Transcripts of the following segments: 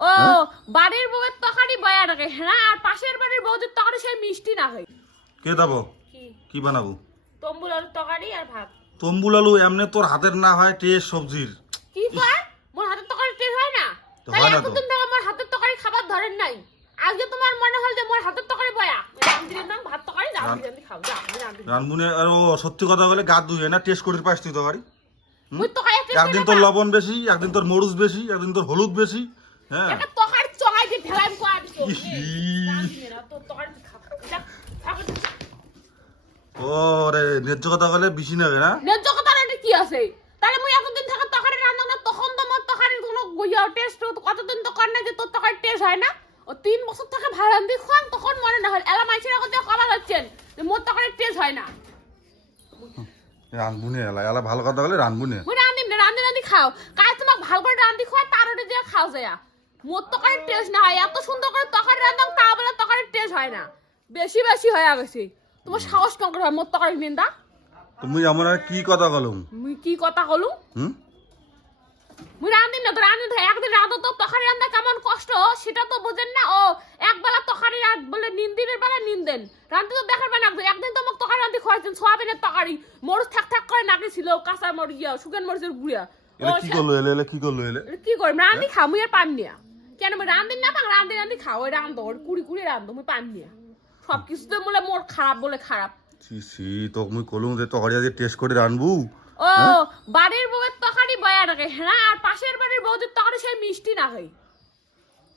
ও বাড়ির বউয়ের তরকারি বয়া রাখে হ্যাঁ আর পাশের বাড়ির বউদের তরকারি সেই মিষ্টি না হয় কে দেবো? কি? বানাবো? তম্বুল তরকারি আর ভাত। তম্বুল আলু এমনি তোর হাতের না হয় টেস্ট সবজির। কি কয়? মোর হাতের তরকারি টেস্ট হয় না? তাহলে। এতদিন ধরে আমার হাতের তরকারি খাবার ধরেন নাই। আজকে তোমার মনে হল যে মোর হাতের তরকারি বয়া। রান্ধি রান্ধাম ভাত তরকারি রান্ধি খাও। আমি আর ও সত্যি কথা বলে গা ধুয়ে না টেস্ট করে পাইস তুই তরকারি মুই একদিন তোর লবণ বেশি একদিন তোর মরুচ বেশি একদিন তোর হলুদ বেশি হ্যাঁ। একটা তরকারি চঙাই দিয়ে ঢেলাই কয়া দিছো ইস। না তো তরকারি খা যা থাকো ও রে ন্যায্য কথা বলে বেশি নেবে না? ন্যায্য কথা এটা কি আছে? তাহলে মুই এতদিন থেকে রান্ধব না তখন তো মোর তরকারির কোনো ইয়া টেস্ট কতদিন তো কর না যে তোর তরকারি টেস্ট হয় না? ও তিন বছর থেকে ভাড়া রান্ধি খান তখন মনে না হল এলা মাইছের কথা কবা যাচ্ছেন যে মোর তরকারি টেস্ট হয় না রানবুনে এলা এলা ভালো কথা বলে রানবুনে মুই রান্ধিম না রান্ধি রান্ধি খাও। কাজ তোমাক ভালো করে রান্ধি খাওয়াই তার ওটা যে খাও যায় মোর তরকারি টেস্ট না হয় এত সুন্দর করে তরকারি রান্ধাম তা বলে তরকারি টেস্ট হয় না। বেশি বেশি হয়ে গেছে তোমার সাহস কম করে মোর তরকারি নিন্দা। তুমি এমন কি কথা বলুম মুই কি কথা কলু? হুম? মুই রান্ধি না তো রান্ধি তো একদিন রাঁধো তো তরকারি রান্না কেমন কষ্ট সেটা তো বোঝেন না ও একবেলা তরকারি রাত বলে নিন্দিনের বেলা রান্ধি তো দেখার বেলা একদিন একদিন তো মোক তরকারি রান্ধি খাওয়াইছেন সোয়াবিনের তরকারি মরুচ থাক থাক করে নাকি ছিল কাঁচা মরিচ ইয়া শুকান মরিচের গুড়িয়া কি করল এলে এলে কি করল এলে? কি করব রান্ধি খাও মুই আর পাম নিয়া কেন রান্ধি না পাং রান্ধি রান্ধি খাও রান্ধো ওর কুড়ি কুড়ি রান্ধো মুই পাম নিয়া সব কিছুতে বলে মোর খারাপ বলে খারাপ সি সি তো মুই কলুম যে তরকারি আজ টেস্ট করে রানবু ও বাড়ির বউয়ের তরকারি বয়া রাখে হ্যাঁ আর পাশের বাড়ির বউদের তরকারি সেই মিষ্টি না হয়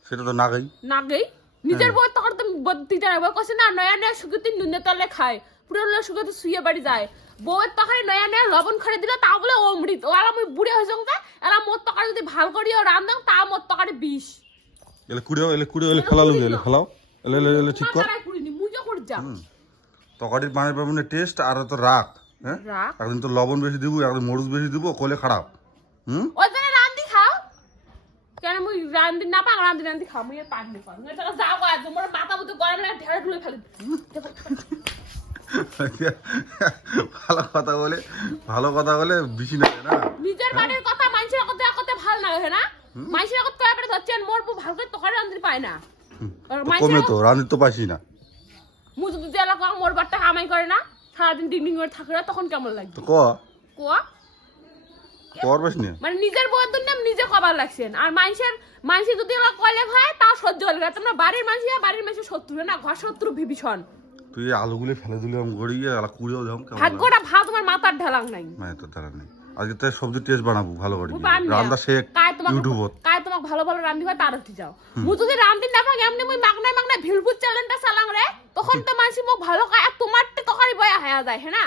সেটা তো না গাই না গেই নিজের বউ তখন তো দিতে রাখবে কছে না নয়া নয়া সুগতি নুনে তলে খায়। পুরো সুগতি শুয়ে বাড়ি যায়। বউয়ের তরকারি নয়া নয়া লবণ খড়ে দিল তা বলে অমৃত। ও আর আমি বুড়ে হয়ে যাও তা এলা মোর তরকারি যদি ভালো করিও রান্ধাম তা মোর তরকারি বিষ। এলে কুড়িও এলে কুড়িও এলে ফেলালু এলে ফেলাও এলে এলে এলে ঠিক কর। মুজো করে যা তরকারির পানির পাবনে টেস্ট আর তো রাখ হ্যাঁ? একদিন তো লবণ বেশি দিব একদিন মরুচ বেশি দিব কোলে খারাপ। হুম ওই জন্য রান্ধি খাও কেন মুই রান্ধি না পাং রান্ধি রান্ধি খাও মুই পাক নি পাং এটা যাও আজ মোর মাথা মতো গরম লাগে ঢেড়ে ঢুলে ফেলে ভালো কথা বলে ভালো কথা বলে বেশি নেবে না। নিজের বাড়ির কথা মানুষের কথা কথা ভালো না? লাগে না মানুষের কথা বেড়ে ধরছেন মোর বউ ভালো করে তরকারি রান্ধতে পায় না। কমে তো রাঁধতে তো পাইছি না। মুই যদি এলাকা মোর বাড়িটা কামাই করে না সারাদিন ডিং ডিং করে থাকে তখন কেমন তো লাগবে ক মানে নিজের বউয়ের দুনিয়া নিজে কবার লাগছেন। আর মানুষের মানুষের যদি ওরা কলে তাও সহ্য হলে না। তোমরা বাড়ির মানুষ বাড়ির মানুষের শত্রু না ঘর শত্রু বিভীষণ। তুই আলুগুলো ফেলে দিলে আমি গড়িয়ে আলা কুড়িও যাও ভাগ্যটা ভালো তোমার মাথার ঢালাং নাই। তো তারা আজকে তো সবজি টেস্ট বানাবো ভালো করে মুই পান না। রান্না শেখ ইউটিউবত কায় তোমাকে ভালো ভালো রান্ধি হয় তার উঠে যাও। মুই যদি রান্ধি না পাক এমনি মুই মাগনাই মাগনাই ভিলপুর চ্যানেলটা চালাং রে তখন তো মানুষ মোক ভালো কায় আর তোমার তো বয়া হায়া যায় হ্যাঁ না?